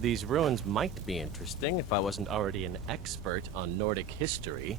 These ruins might be interesting if I wasn't already an expert on Nordic history.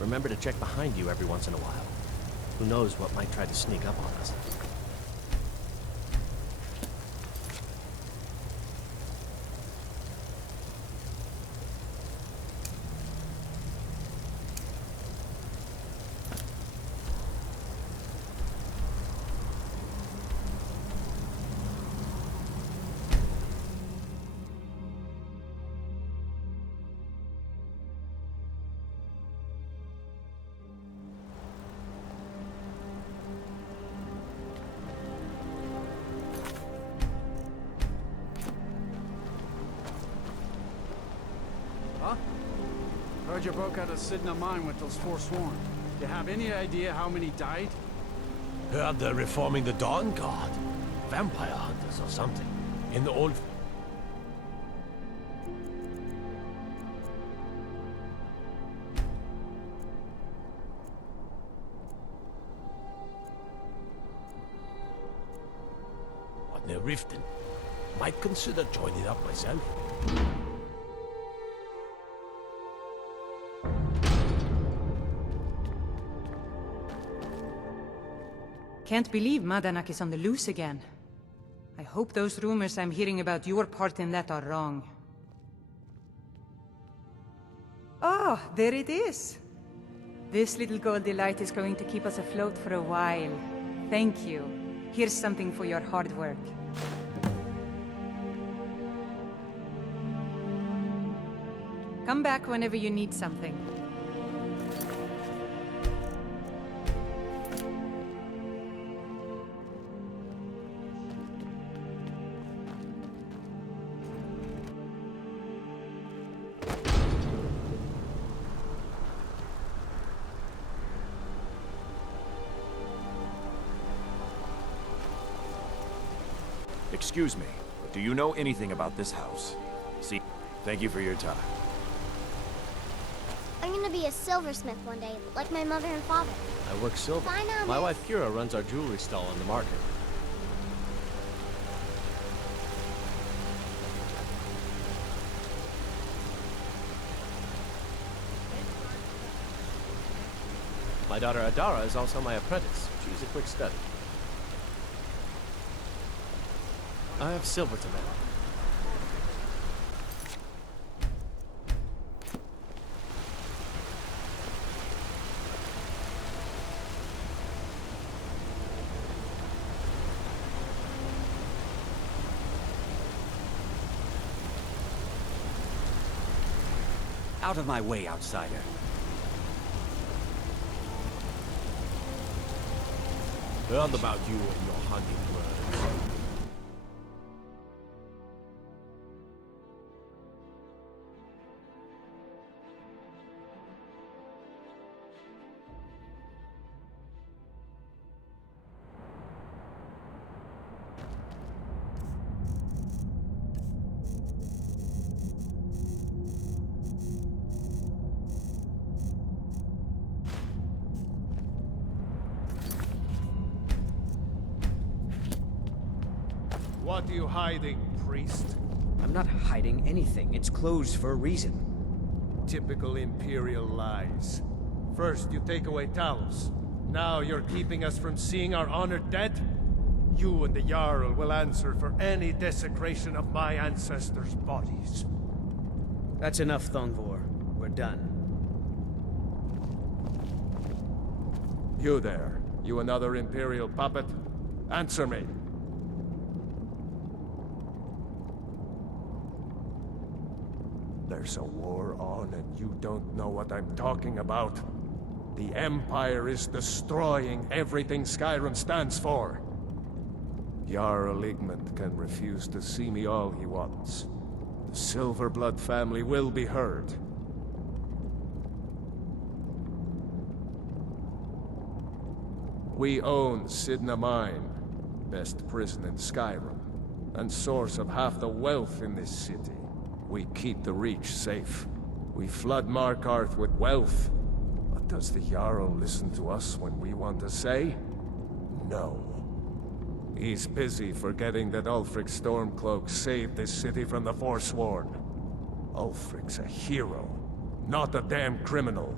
Remember to check behind you every once in a while. Who knows what might try to sneak up on us. Heard you broke out of Sidna mine with those Forsworn. You have any idea how many died? Heard they're reforming the Dawn Guard. Vampire hunters or something. In the old... On the Riften. Might consider joining up myself. Can't believe Madanak is on the loose again. I hope those rumors I'm hearing about your part in that are wrong. Ah, there it is. This little gold delight is going to keep us afloat for a while. Thank you. Here's something for your hard work. Come back whenever you need something. Excuse me, do you know anything about this house? See, thank you for your time. I'm gonna be a silversmith one day, like my mother and father. I work silver. Bye now, My miss. wife Kira runs our jewelry stall on the market. My daughter Adara is also my apprentice. She's a quick study. I have silver to make. Out of my way, outsider. Heard about you and your hunting birds. What are you hiding, priest? I'm not hiding anything. It's closed for a reason. Typical Imperial lies. First, you take away Talos. Now you're keeping us from seeing our honored dead? You and the Jarl will answer for any desecration of my ancestors' bodies. That's enough, Thongvor. We're done. You there. You another Imperial puppet? Answer me. There's a war on and you don't know what I'm talking about. The Empire is destroying everything Skyrim stands for. Jarl Igmund can refuse to see me all he wants. The Silverblood family will be heard. We own Sidna Mine, best prison in Skyrim, and source of half the wealth in this city. We keep the Reach safe. We flood Markarth with wealth. But does the Jarl listen to us when we want to say? No. He's busy forgetting that Ulfric Stormcloak saved this city from the Forsworn. Ulfric's a hero, not a damn criminal.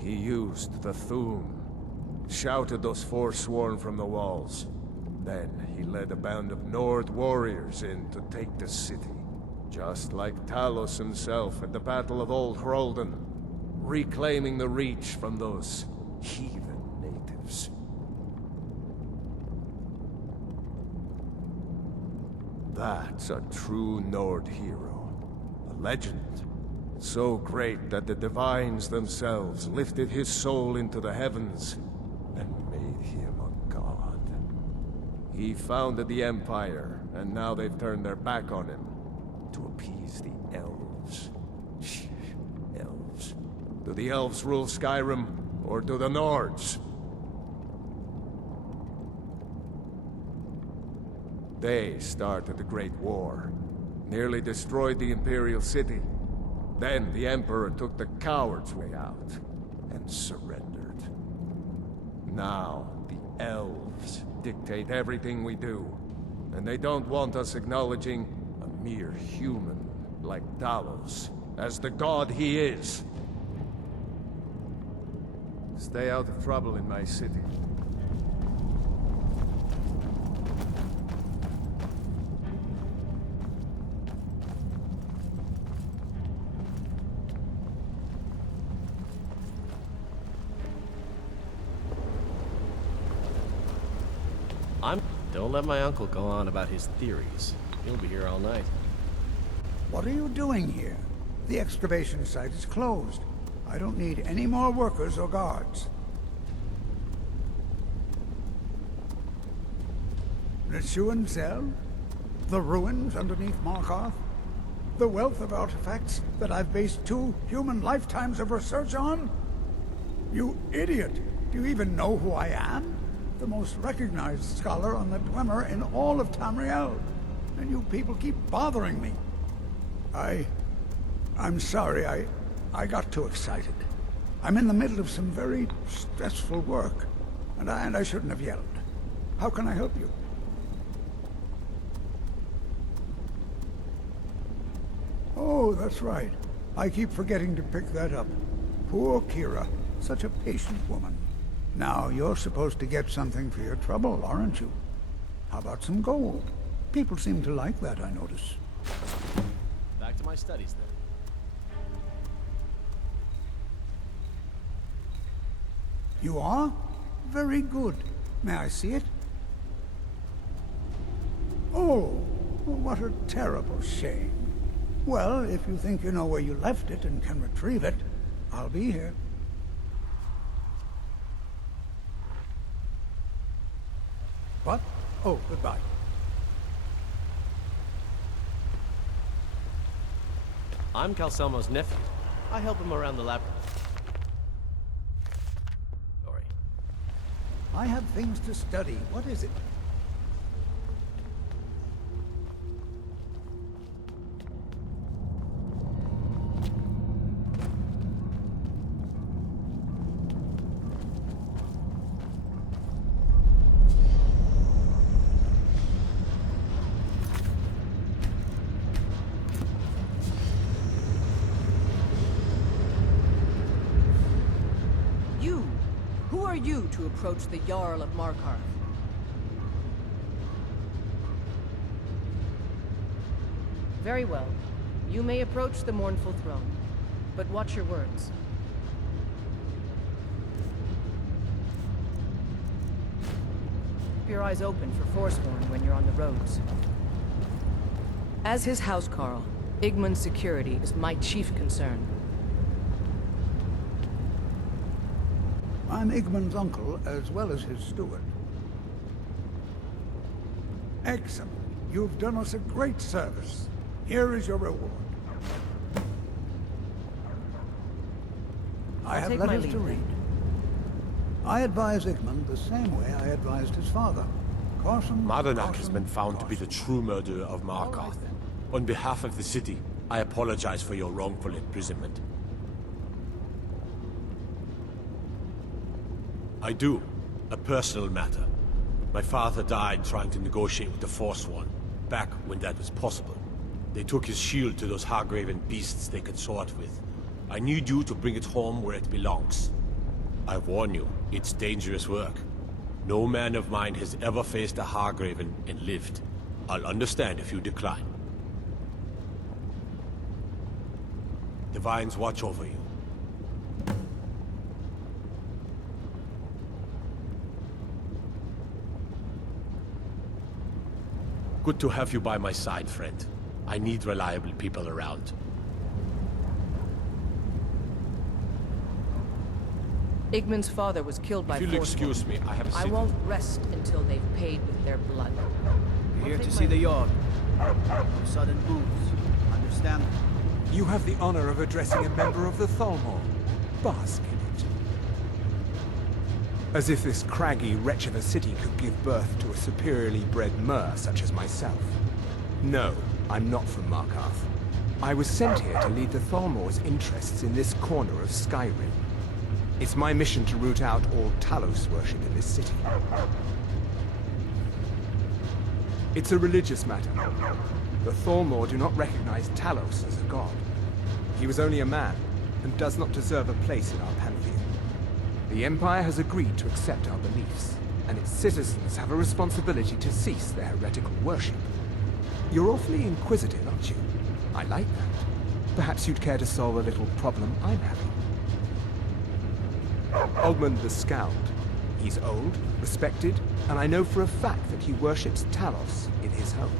He used the Thun, shouted those Forsworn from the walls. Then he led a band of Nord warriors in to take the city. Just like Talos himself at the Battle of Old Hroldan, reclaiming the Reach from those heathen natives. That's a true Nord hero. A legend. So great that the Divines themselves lifted his soul into the heavens and made him a god. He founded the Empire, and now they've turned their back on him to appease the elves. Elves. Do the elves rule Skyrim, or do the Nords? They started the Great War, nearly destroyed the Imperial City. Then the Emperor took the coward's way out, and surrendered. Now, the elves dictate everything we do, and they don't want us acknowledging a mere human like Talos as the god he is. Stay out of trouble in my city. Don't let my uncle go on about his theories. He'll be here all night. What are you doing here? The excavation site is closed. I don't need any more workers or guards. Neshuan the ruins underneath Markarth? The wealth of artifacts that I've based 2 human lifetimes of research on? You idiot! Do you even know who I am? The most recognized scholar on the Dwemer in all of Tamriel. And you people keep bothering me. I'm sorry, I got too excited. I'm in the middle of some very stressful work, and I shouldn't have yelled. How can I help you? Oh, that's right. I keep forgetting to pick that up. Poor Kira. Such a patient woman. Now, you're supposed to get something for your trouble, aren't you? How about some gold? People seem to like that, I notice. Back to my studies, then. You are? Very good. May I see it? Oh, what a terrible shame. Well, if you think you know where you left it and can retrieve it, I'll be here. What? Oh, goodbye. I'm Calcelmo's nephew. I help him around the labyrinth. Sorry. I have things to study. What is it? Who are you to approach the Jarl of Markarth? Very well. You may approach the mournful throne, but watch your words. Keep your eyes open for Forsworn when you're on the roads. As his housecarl, Igmund's security is my chief concern. I'm Igmund's uncle, as well as his steward. Excellent. You've done us a great service. Here is your reward. I have take my letters leave, to then. read. I advise Igmund the same way I advised his father. Caution, Mardanak has caution, been found to be the caution. true murderer of Markarth. On behalf of the city, I apologize for your wrongful imprisonment. I do. A personal matter. My father died trying to negotiate with the Forsworn, back when that was possible. They took his shield to those Hargraven beasts they consort with. I need you to bring it home where it belongs. I warn you, it's dangerous work. No man of mine has ever faced a Hargraven and lived. I'll understand if you decline. Divines watch over you. Good to have you by my side, friend. I need reliable people around. Igmund's father was killed by If you'll Forsworn. excuse me, I have a I city. won't rest until they've paid with their blood. Here to see the yard. No sudden moves. Understand? You have the honor of addressing a member of the Thalmor. Bask in it. As if this craggy wretch of a city could give birth to a superiorly bred mer such as myself. No, I'm not from Markarth. I was sent here to lead the Thalmor's interests in this corner of Skyrim. It's my mission to root out all Talos worship in this city. It's a religious matter. The Thalmor do not recognize Talos as a god. He was only a man, and does not deserve a place in our pantheon. The Empire has agreed to accept our beliefs, and its citizens have a responsibility to cease their heretical worship. You're awfully inquisitive, aren't you? I like that. Perhaps you'd care to solve a little problem I'm having. Ogmund the Scald. He's old, respected, and I know for a fact that he worships Talos in his home.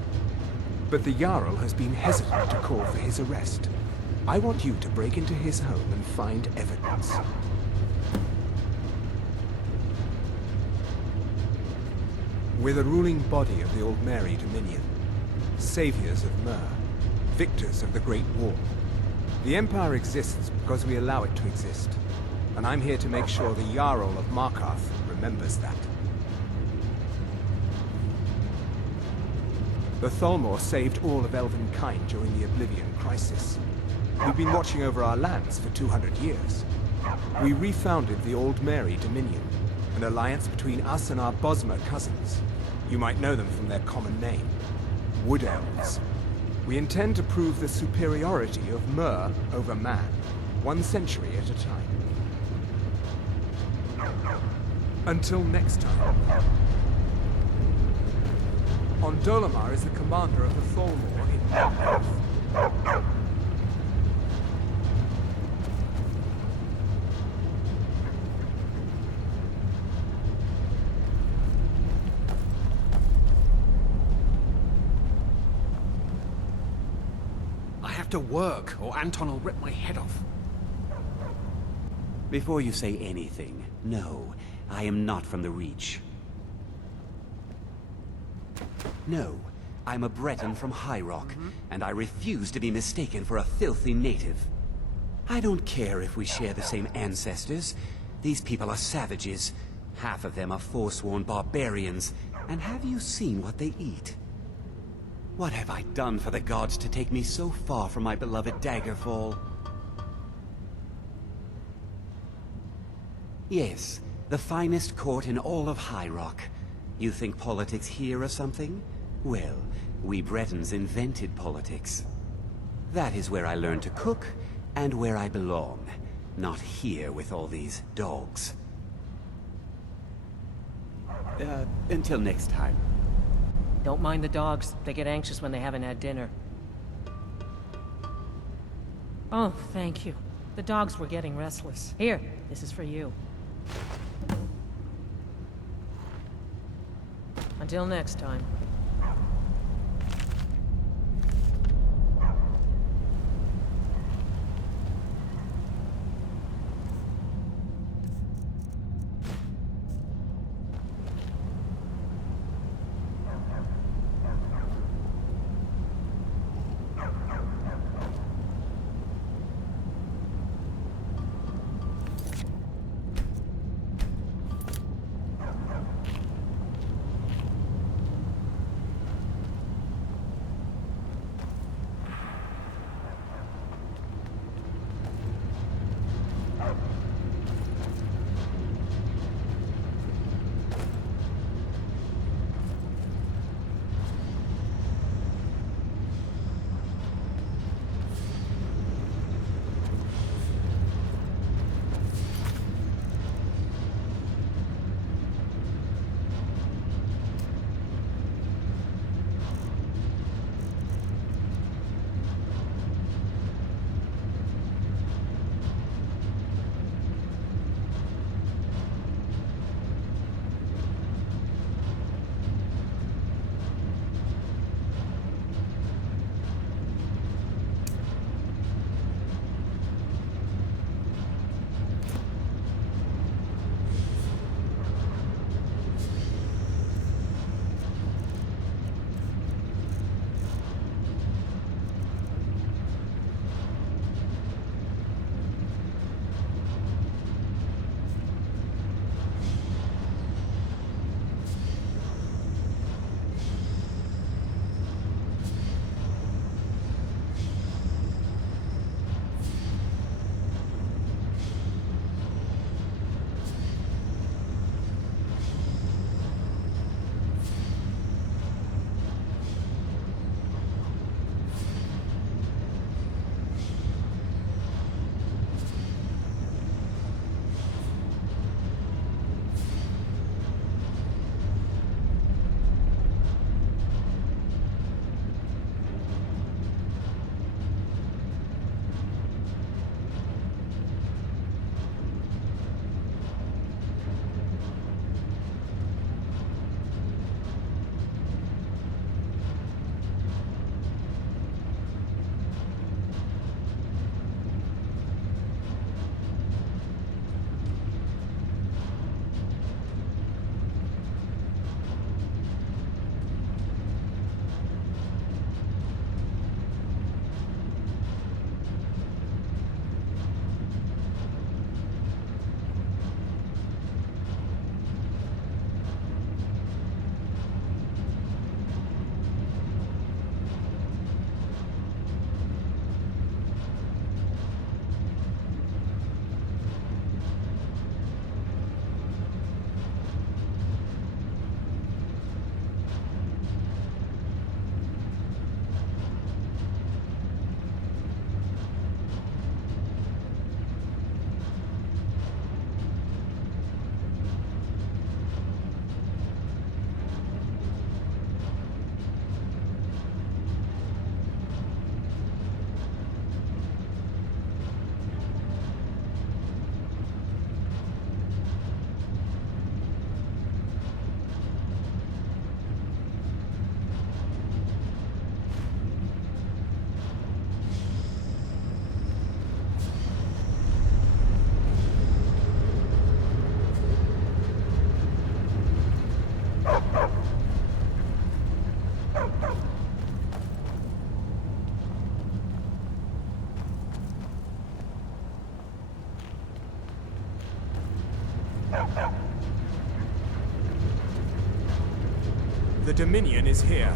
But the Jarl has been hesitant to call for his arrest. I want you to break into his home and find evidence. We're the ruling body of the Old Mary Dominion, saviors of Myr, victors of the Great War. The Empire exists because we allow it to exist, and I'm here to make sure the Jarl of Markarth remembers that. The Thalmor saved all of Elvenkind during the Oblivion Crisis. We've been watching over our lands for 200 years. We refounded the Old Mary Dominion, an alliance between us and our Bosmer cousins. You might know them from their common name, Wood Elves. We intend to prove the superiority of Myr over man, 1 century at a time. Until next time. Ondolamar is the commander of the Thalmor in Markarth. I have to work, or Anton will rip my head off. Before you say anything, no, I am not from the Reach. No, I'm a Breton from High Rock, and I refuse to be mistaken for a filthy native. I don't care if we share the same ancestors. These people are savages. Half of them are forsworn barbarians. And have you seen what they eat? What have I done for the gods to take me so far from my beloved Daggerfall? Yes, the finest court in all of High Rock. You think politics here or something? Well, we Bretons invented politics. That is where I learned to cook, and where I belong. Not here with all these dogs. Until next time. Don't mind the dogs. They get anxious when they haven't had dinner. Oh, thank you. The dogs were getting restless. Here, this is for you. Until next time. The Dominion is here,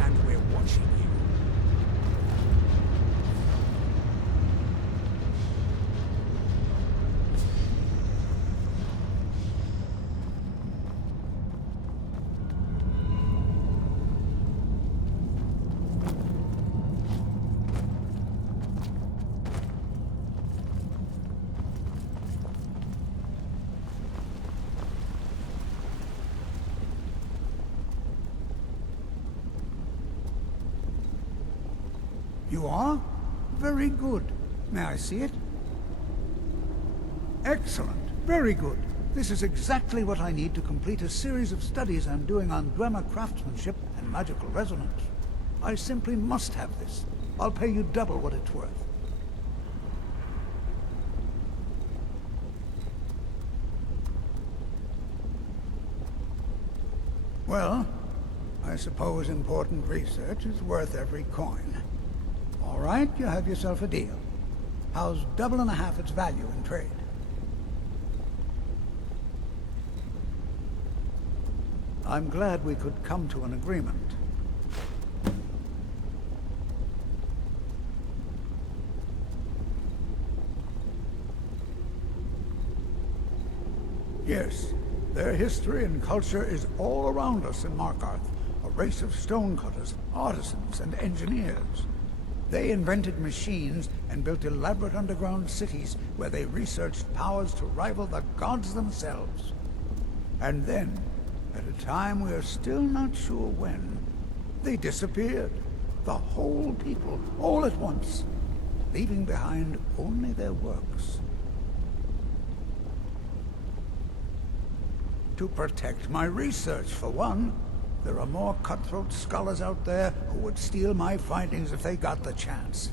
and we're watching you. You are? Very good. May I see it? Excellent. Very good. This is exactly what I need to complete a series of studies I'm doing on grammar craftsmanship and magical resonance. I simply must have this. I'll pay you double what it's worth. Well, I suppose important research is worth every coin. All right, you have yourself a deal. How's double and a half its value in trade? I'm glad we could come to an agreement. Yes, their history and culture is all around us in Markarth. A race of stonecutters, artisans, and engineers. They invented machines and built elaborate underground cities where they researched powers to rival the gods themselves. And then, at a time we are still not sure when, they disappeared. The whole people, all at once, leaving behind only their works. To protect my research, for one. There are more cutthroat scholars out there who would steal my findings if they got the chance.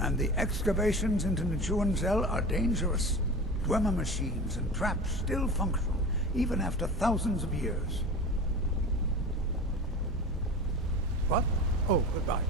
And the excavations into Nichuanzel are dangerous. Dwemer machines and traps still functional, even after thousands of years. What? Oh, goodbye.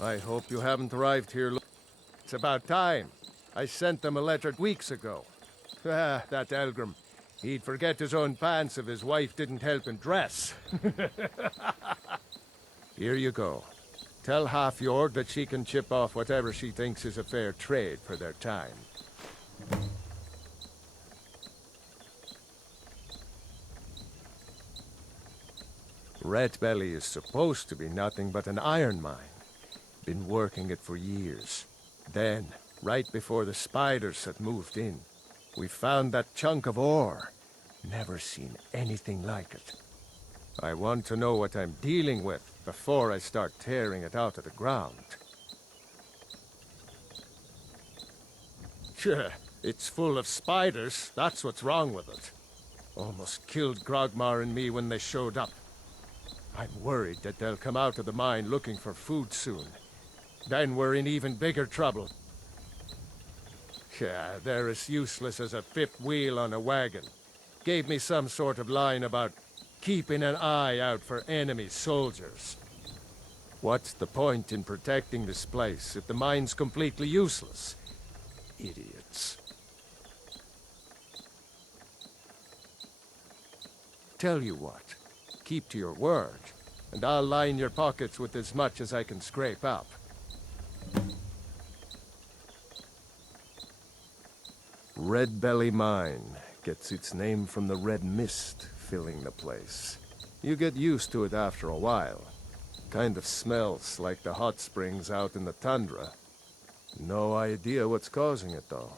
I hope you haven't arrived here. It's about time. I sent them a letter weeks ago. Ah, that Elgrim. He'd forget his own pants if his wife didn't help him dress. Here you go. Tell Half-Yord that she can chip off whatever she thinks is a fair trade for their time. Red Belly is supposed to be nothing but an iron mine. Been working it for years. Then, right before the spiders had moved in, we found that chunk of ore. Never seen anything like it. I want to know what I'm dealing with before I start tearing it out of the ground. Sure, it's full of spiders. That's what's wrong with it. Almost killed Grogmar and me when they showed up. I'm worried that they'll come out of the mine looking for food soon. Then we're in even bigger trouble. Yeah, they're as useless as a fifth wheel on a wagon. Gave me some sort of line about keeping an eye out for enemy soldiers. What's the point in protecting this place if the mine's completely useless? Idiots. Tell you what, keep to your word, and I'll line your pockets with as much as I can scrape up. Red Belly Mine gets its name from the red mist filling the place. You get used to it after a while. Kind of smells like the hot springs out in the tundra. No idea what's causing it, though.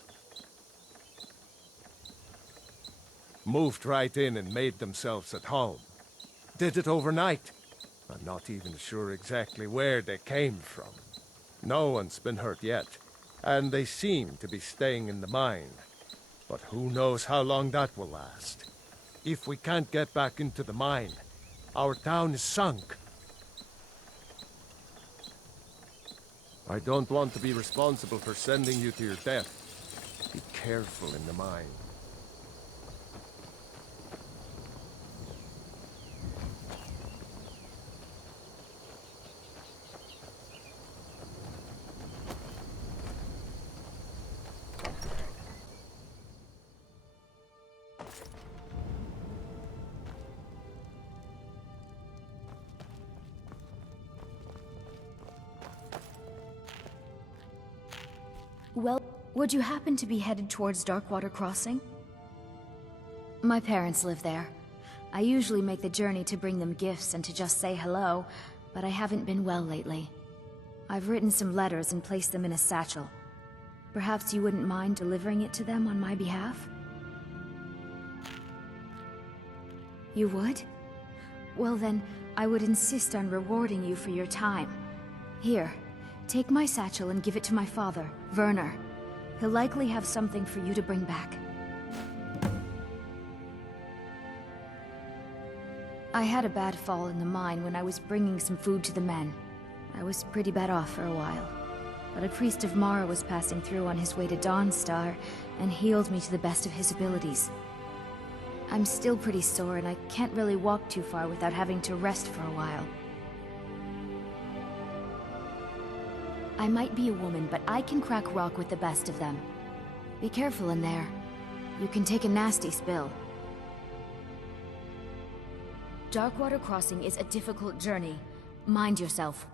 Moved right in and made themselves at home. Did it overnight. I'm not even sure exactly where they came from. No one's been hurt yet, and they seem to be staying in the mine. But who knows how long that will last. If we can't get back into the mine, our town is sunk. I don't want to be responsible for sending you to your death. Be careful in the mine. Well, would you happen to be headed towards Darkwater Crossing? My parents live there. I usually make the journey to bring them gifts and to just say hello, but I haven't been well lately. I've written some letters and placed them in a satchel. Perhaps you wouldn't mind delivering it to them on my behalf? You would? Well then, I would insist on rewarding you for your time. Here. Take my satchel and give it to my father, Werner. He'll likely have something for you to bring back. I had a bad fall in the mine when I was bringing some food to the men. I was pretty bad off for a while. But a priest of Mara was passing through on his way to Dawnstar and healed me to the best of his abilities. I'm still pretty sore and I can't really walk too far without having to rest for a while. I might be a woman, but I can crack rock with the best of them. Be careful in there. You can take a nasty spill. Darkwater Crossing is a difficult journey. Mind yourself.